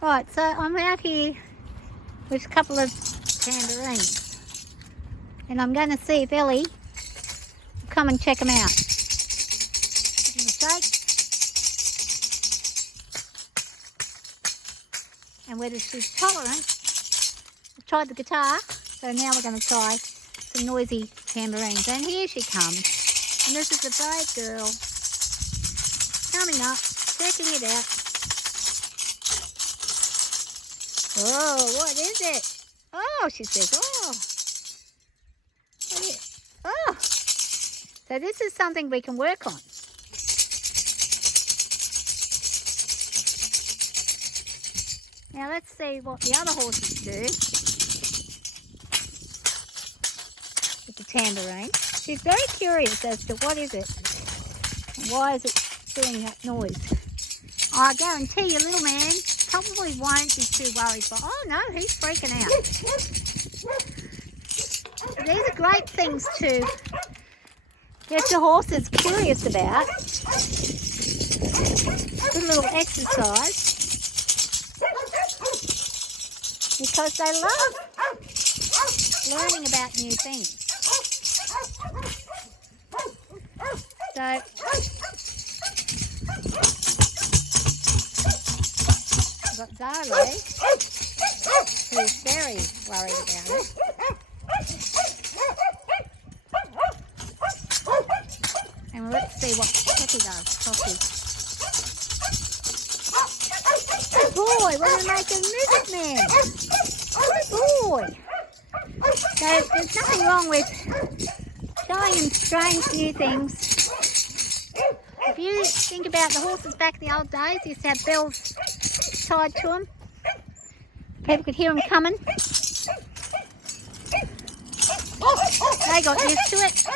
Right, so I'm out here with a couple of tambourines, and I'm going to see if Ellie will come and check them out. Give them a shake, and whether she's tolerant. I've tried the guitar, so now we're going to try some noisy tambourines. And here she comes, and this is a brave girl coming up, checking it out. Oh, what is it? Oh, she says, oh. Oh. So this is something we can work on. Now let's see what the other horses do with the tambourine. She's very curious as to what is it and why is it doing that noise. I guarantee you, little man probably won't be too worried, but oh no, he's freaking out. These are great things to get your horses curious about. Good little exercise, because they love learning about new things. So got Zara, who's very worried about it. And let's see what Peppy does. Coffee. Good boy, we're making music, man. Good boy. So there's nothing wrong with showing them strange new things. If you think about the horses back in the old days, used to have bells tied to them. People could hear them coming. They got used to it.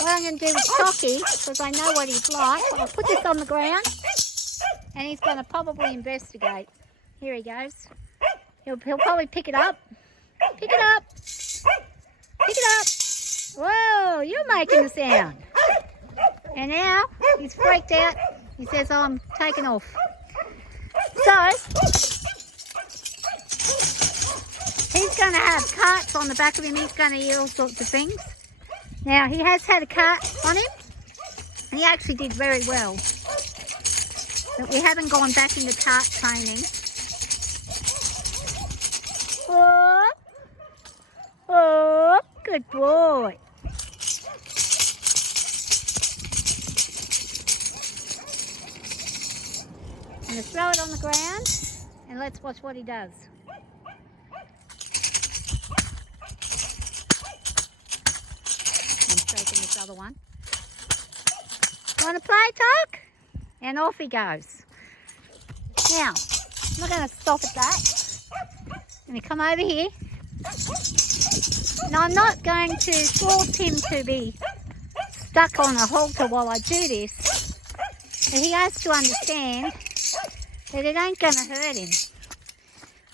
What I'm going to do with Chalky, because I know what he's like, I'll put this on the ground and he's going to probably investigate. Here he goes. He'll probably pick it up. Pick it up. Pick it up. Whoa, you're making the sound. And now he's freaked out. He says, oh, I'm taking off. So, he's going to have carts on the back of him. He's going to eat all sorts of things. Now, he has had a cart on him, and he actually did very well. But we haven't gone back into cart training. Oh, oh, good boy. I'm going to throw it on the ground and let's watch what he does. I'm shaking this other one. Want to play, Talk? And off he goes. Now, I'm not going to stop at that. I'm going to come over here. And I'm not going to force him to be stuck on a halter while I do this. But he has to understand that it ain't going to hurt him.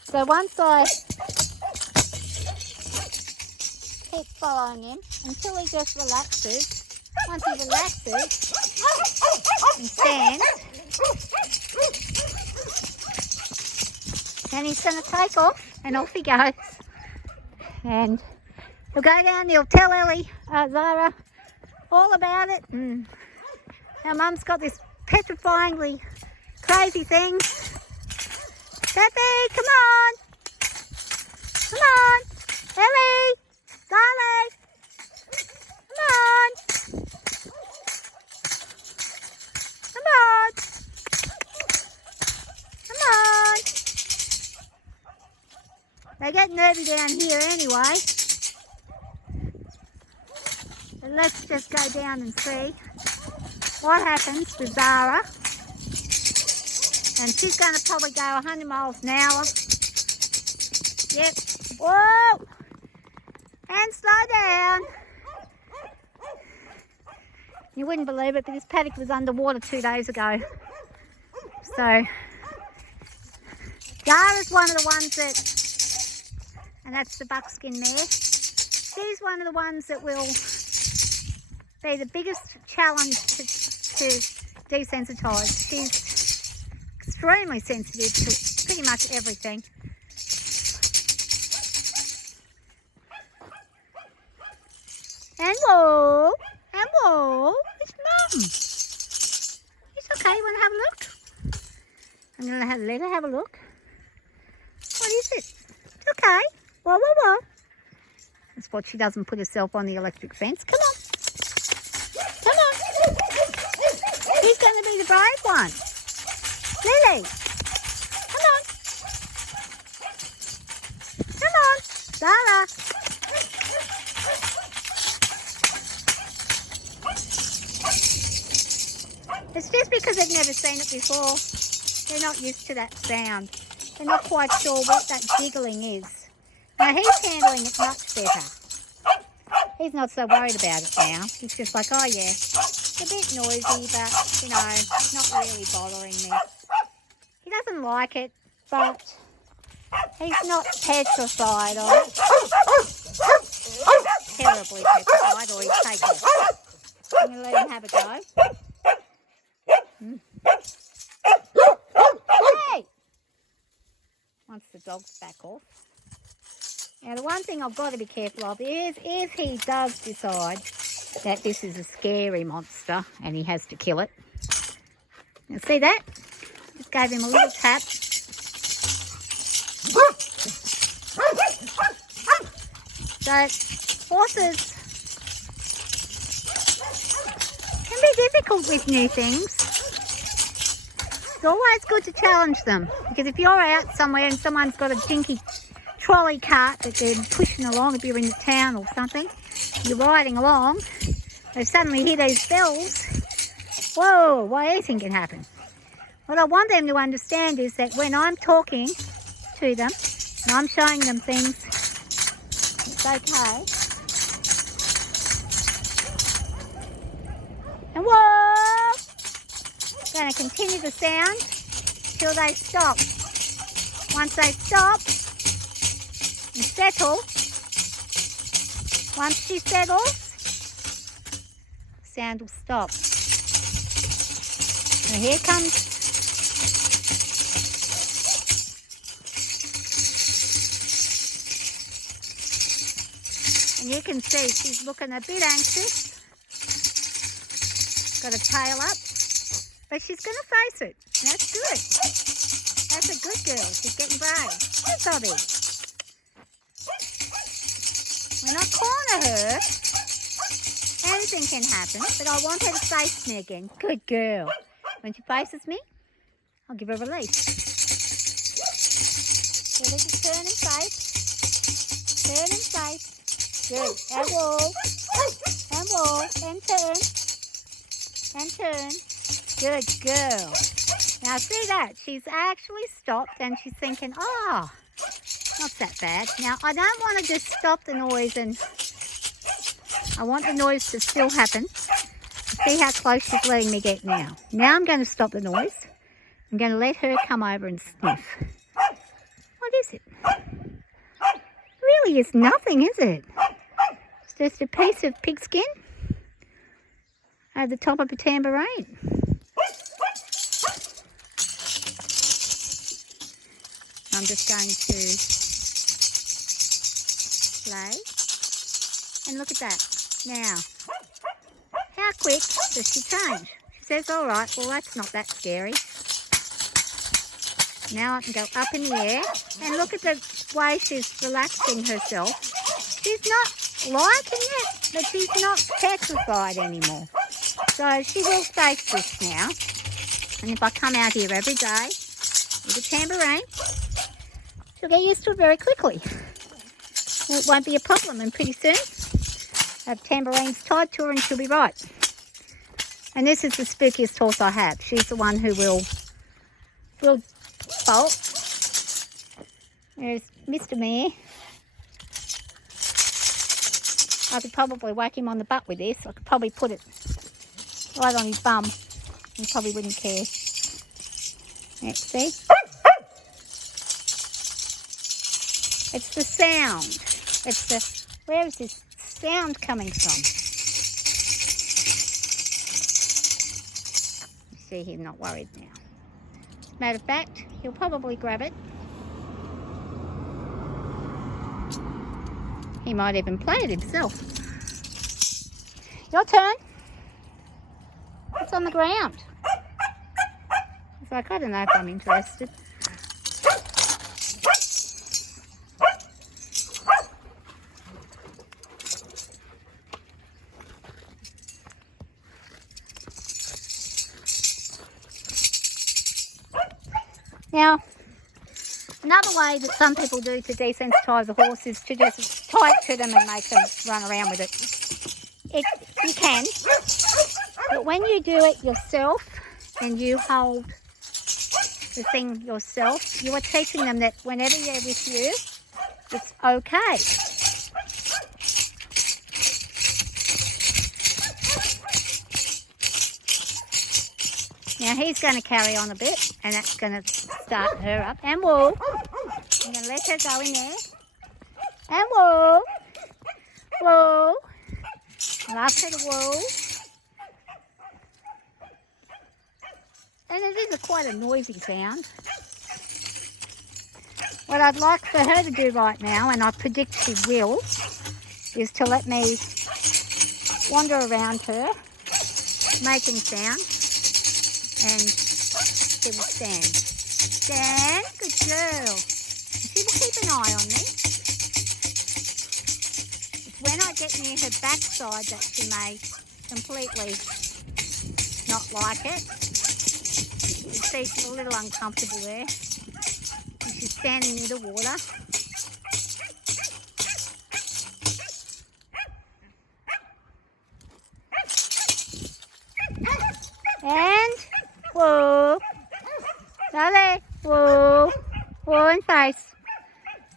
So once I keep following him until he just relaxes, once he relaxes and stands, then he's going to take off and off he goes. And he'll go down, he'll tell Ellie, Zara, all about it. And our mum's got this petrifyingly crazy thing. Peppy, come on. Come on. Ellie, darling. Come on. Come on. Come on. They get nervy down here anyway. But let's just go down and see what happens with Zara. And she's going to probably go 100 miles an hour. Yep. Whoa! And slow down. You wouldn't believe it, but this paddock was underwater 2 days ago. So, Zara's one of the ones that, and that's the buckskin mare, she's one of the ones that will be the biggest challenge to desensitise. She's extremely sensitive to pretty much everything. Hello, hello, it's Mum. It's okay, you want to have a look? I'm going to let her have a look. What is it? It's okay. Whoa, whoa, whoa. That's what she doesn't put herself on the electric fence. Come on. Come on. He's going to be the brave one. Lily. Come on. Come on. Zara. It's just because they've never seen it before. They're not used to that sound. They're not quite sure what that jiggling is. Now he's handling it much better. He's not so worried about it now. He's just like, oh yeah, it's a bit noisy, but you know, not really bothering me. He doesn't like it, but he's not petrified of it. Terribly petrified, or he'd take it. I'm going to let him have a go. Hey! Once the dog's back off. Now the one thing I've got to be careful of is if he does decide that this is a scary monster and he has to kill it. Now see that? Just gave him a little tap. So horses can be difficult with new things. It's always good to challenge them, because if you're out somewhere and someone's got a dinky trolley cart that they're pushing along, if you're in the town or something, you're riding along, they suddenly hear these bells, whoa, what anything can happen. What I want them to understand is that when I'm talking to them and I'm showing them things, it's okay. And whoa! Going to continue the sound till they stop. Once they stop and settle, once she settles, sound will stop. So here comes and you can see she's looking a bit anxious. Got a tail up, but she's going to face it. That's good. That's a good girl. She's getting brave. Yes, Bobby. When I corner her, anything can happen, but I want her to face me again. Good girl. When she faces me, I'll give her a release. So they just turn and face. Turn and face. Good. And wall. And wall. And turn. And turn. Good girl. Now see that? She's actually stopped and she's thinking, oh, not that bad. Now I don't want to just stop the noise, and I want the noise to still happen. See how close she's letting me get now. Now I'm going to stop the noise. I'm going to let her come over and sniff. What is it? Really is nothing, is it? It's just a piece of pigskin over the top of a tambourine. I'm just going to play. And look at that. Now, how quick does she change? She says, all right, well, that's not that scary. Now I can go up in the air. And look at the way she's relaxing herself. She's not liking it, but she's not petrified anymore. So she will face this now. And if I come out here every day with a tambourine, she'll get used to it very quickly. It won't be a problem, and pretty soon I have tambourines tied to her and she'll be right. And this is the spookiest horse I have. She's the one who will bolt. There's Mr. Mare. I could probably whack him on the butt with this. I could probably put it right on his bum. He probably wouldn't care. Yeah, see? It's the sound. It's the... Where is this sound coming from? You see, he's not worried now. Matter of fact, he'll probably grab it. He might even play it himself. Your turn. It's on the ground. He's like, I don't know if I'm interested. Now, another way that some people do to desensitise a horse is to just tie it to them and make them run around with it. You can, but when you do it yourself and you hold the thing yourself, you are teaching them that whenever they're with you, it's okay. Now he's going to carry on a bit, and that's going to start her up. And wool. I'm going to let her go in there. And wool. Wool. I'll ask her to wool. And it is quite a noisy sound. What I'd like for her to do right now, and I predict she will, is to let me wander around her, making sound. And she will stand. Stand, good girl. She will keep an eye on me. It's when I get near her backside that she may completely not like it. You see she's a little uncomfortable there. And she's standing near the water. And whoa, Sally, whoa, whoa and face.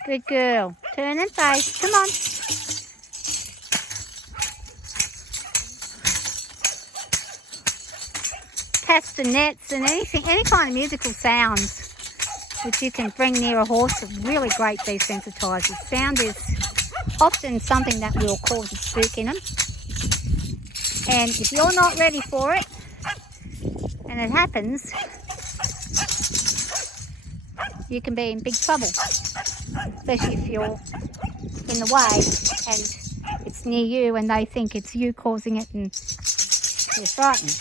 Good girl. Turn and face. Come on. Castanets and anything, any kind of musical sounds which you can bring near a horse are really great desensitizers. Sound is often something that will cause a spook in them. And if you're not ready for it, and it happens, you can be in big trouble, especially if you're in the way and it's near you and they think it's you causing it and you're frightened.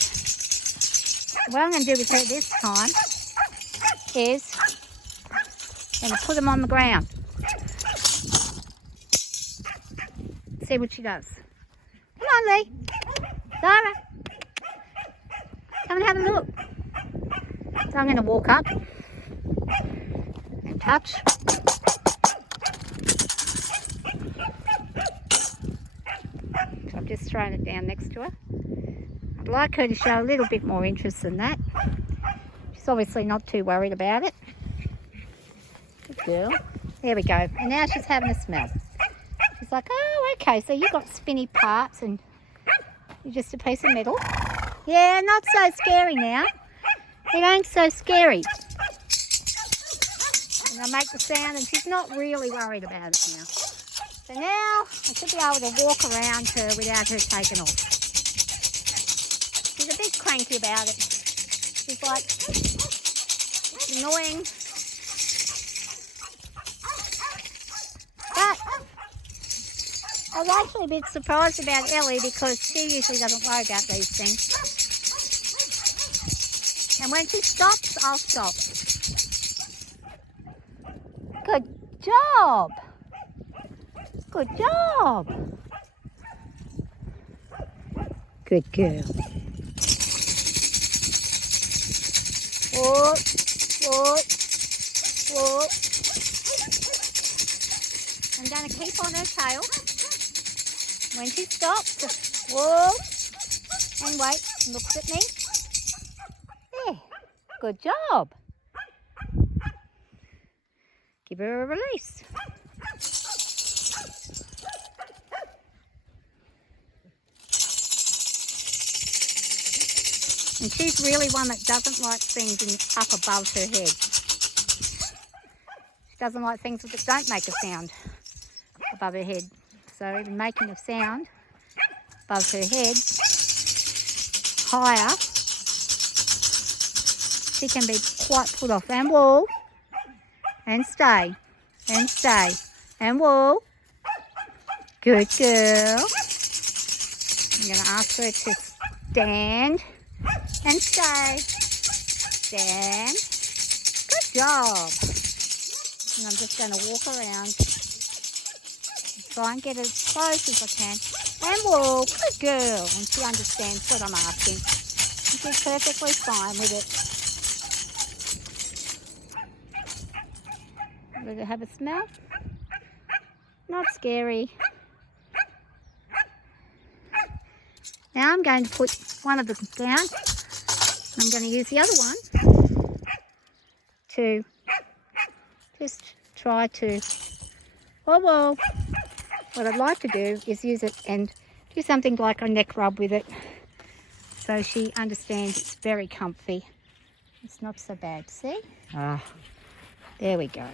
What I'm going to do with her this time is I'm going to put them on the ground. See what she does. Come on, Lee. Zara. Come and have a look. So I'm going to walk up and touch. So I've just thrown it down next to her. I'd like her to show a little bit more interest than that. She's obviously not too worried about it. Good girl. There we go. And now she's having a smell. She's like, oh, okay, so you've got spinny parts and you're just a piece of metal. Yeah, not so scary now. It ain't so scary. And I make the sound and she's not really worried about it now. So now I should be able to walk around her without her taking off. She's a bit cranky about it. She's like, it's annoying. But I was actually a bit surprised about Ellie because she usually doesn't worry about these things. And when she stops, I'll stop. Good job. Good job. Good girl. Whoop, whoop, whoop. I'm going to keep on her tail. When she stops, just whoop and wait and looks at me. There, good job. Give her a release. And she's really one that doesn't like things up above her head. She doesn't like things that don't make a sound above her head. So even making a sound above her head, higher, she can be quite put off. And wool. And stay. And stay. And wool. Good girl. I'm going to ask her to stand and stay. Stand. Good job. And I'm just going to walk around. Try and get as close as I can. And walk. Good girl. And she understands what I'm asking. And she's perfectly fine with it. Does it have a smell? Not scary. Now I'm going to put one of them down. I'm going to use the other one to just try to, whoa. What I'd like to do is use it and do something like a neck rub with it so she understands it's very comfy. It's not so bad, see? There we go.